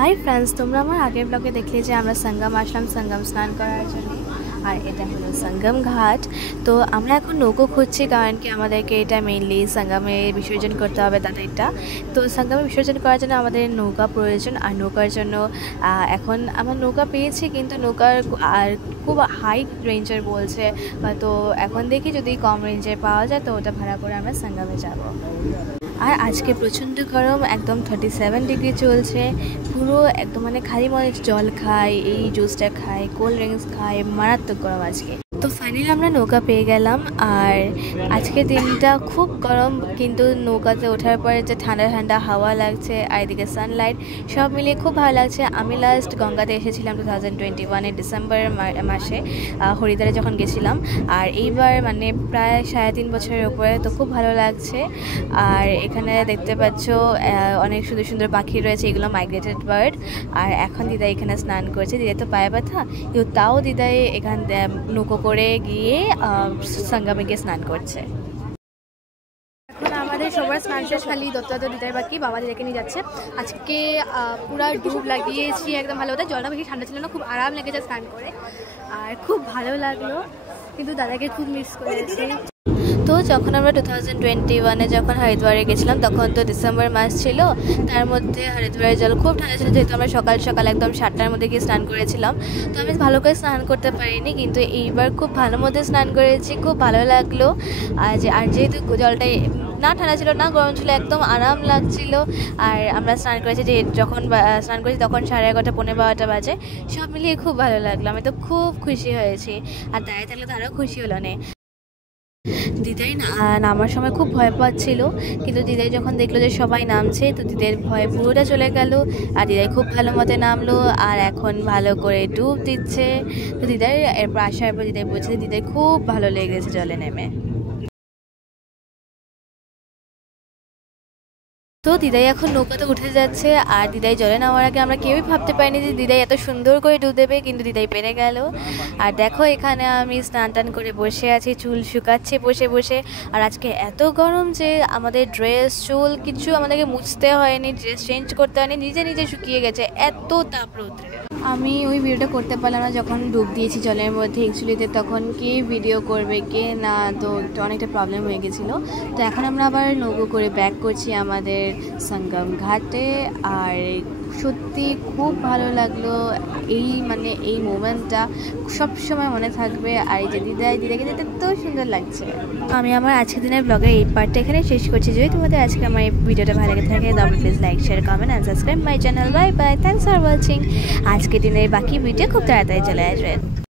Hi friends, তোমরা আমার আগের ব্লগে দেখলে যে আমরা সঙ্গম আসলাম সঙ্গম স্নান করার জন্য। আর এটা হলো সঙ্গম ঘাট। তো আমরা এখন নৌকো খুঁজছি, কারণ কি আমাদেরকে এটা মেইনলি সঙ্গমে বিসর্জন করতে হবে তাদেরটা। তো সঙ্গমে বিসর্জন করার জন্য আমাদের নৌকা প্রয়োজন। আর নৌকার জন্য এখন আমরা নৌকা পেয়েছি, কিন্তু নৌকার আর খুব হাই রেঞ্জের বলছে। তো এখন দেখি যদি কম রেঞ্জের পাওয়া যায় তো ওটা ভাড়া করে আমরা সঙ্গমে যাব। আর আজকে প্রচণ্ড গরম, একদম 37 ডিগ্রি চলছে। পুরো একদম মানে খালি মনে জল খাই, এই জুসটা খাই, কোল্ড ড্রিঙ্কস খাই, মারাত্মক গরম আজকে। তো ফাইনালি আমরা নৌকা পেয়ে গেলাম। আর আজকের দিনটা খুব গরম, কিন্তু নৌকাতে ওঠার পরে যে ঠান্ডা ঠান্ডা হাওয়া লাগছে আর এদিকে সানলাইট, সব মিলিয়ে খুব ভালো লাগছে। আমি লাস্ট গঙ্গাতে এসেছিলাম 2021 ডিসেম্বর মাসে, হরিদ্বারে যখন গেছিলাম। আর এইবার মানে প্রায় 3.5 বছরের উপরে, তো খুব ভালো লাগছে। আর এখানে দেখতে পাচ্ছ অনেক সুন্দর সুন্দর পাখি রয়েছে, এগুলো মাইগ্রেটেড বার্ড। আর এখন দিদা এখানে স্নান করছে। দিদাই তো পায়ে ব্যথা, কিন্তু তাও দিদাই এখান নৌকো করে গিয়ে সঙ্গমে গিয়ে স্নান করছে। এখন আমাদের সবার স্নান শেষ, খালি দত্তাদের দিদার বাকি, বাবা দিদাকে নিয়ে যাচ্ছে। আজকে পুরা ডুব লাগিয়েছি, একদম ভালো হতো। জলটা বেশি ঠান্ডা ছিল না, খুব আরাম লেগেছে স্নান করে, আর খুব ভালো লাগলো। কিন্তু দাদাকে খুব মিস করেছি। তো যখন আমরা 2021 যখন হরিদ্বারে গেছিলাম, তখন তো ডিসেম্বর মাস ছিল। তার মধ্যে হরিদ্বারের জল খুব ঠান্ডা ছিল, যেহেতু আমরা সকাল সকাল একদম 7টার মধ্যে গিয়ে স্নান করেছিলাম। তো আমি ভালো করে স্নান করতে পারিনি, কিন্তু এইবার খুব ভালো মধ্যে স্নান করেছি, খুব ভালো লাগলো। আর যেহেতু জলটা না ঠান্ডা ছিল না গরম ছিল, একদম আরাম লাগছিল। আর আমরা স্নান করেছি, যে যখন স্নান করেছি তখন 11:30 পৌনে 12টা বাজে। সব মিলিয়ে খুব ভালো লাগলো, আমি তো খুব খুশি হয়েছি। আর দাঁড়িয়ে থাকলে তো আরও খুশি হলো না। দিদাই নামার সময় খুব ভয় পাচ্ছিল, কিন্তু দিদাই যখন দেখলো যে সবাই নামছে, তো দিদার ভয় পুরোটা চলে গেল। আর দিদাই খুব ভালো মতে নামলো, আর এখন ভালো করে ডুব দিচ্ছে। তো দিদাই এরপর আসার পর দিদাই বলছে যে দিদাই খুব ভালো লেগেছে জলে নেমে। তো দিদাই এখন নৌকাতে উঠে যাচ্ছে। আর দিদাই জলে নামার আগে আমরা কেউই ভাবতে পারিনি যে দিদাই এত সুন্দর করে ডুব দেবে, কিন্তু দিদাই পেরে গেল। আর দেখো এখানে আমি স্নান টান করে বসে আছি, চুল শুকাচ্ছি বসে বসে। আর আজকে এত গরম যে আমাদের ড্রেস চুল কিছু আমাদেরকে মুছতে হয়নি, ড্রেস চেঞ্জ করতে হয়নি, নিজে নিজে শুকিয়ে গেছে, এত তাপ রৌদ্রে। আমি ওই ভিডিওটা করতে পারলাম না যখন ডুব দিয়েছি জলের মধ্যে। অ্যাকচুয়ালিতে তখন কে ভিডিও করবে কে না, তো অনেকটা প্রবলেম হয়ে গেছিলো। তো এখন আমরা আবার নৌকো করে ব্যাক করছি আমাদের সঙ্গম ঘাটে। আর সত্যি খুব ভালো লাগলো, এই মোমেন্টটা সবসময় মনে থাকবে। আর এই যে দিদাকে দেখতে তো সুন্দর লাগছে। আমি আমার আজকের দিনের ব্লগের এই পার্টটা এখানে শেষ করছি। যদি তোমাদের আজকে আমার এই ভিডিওটা ভালো লাগে থাকে, তবে please like share comment and subscribe my channel. Bye bye, thanks for watching. আজকের দিনের বাকি ভিডিও খুব তাড়াতাড়ি চলে আসবে।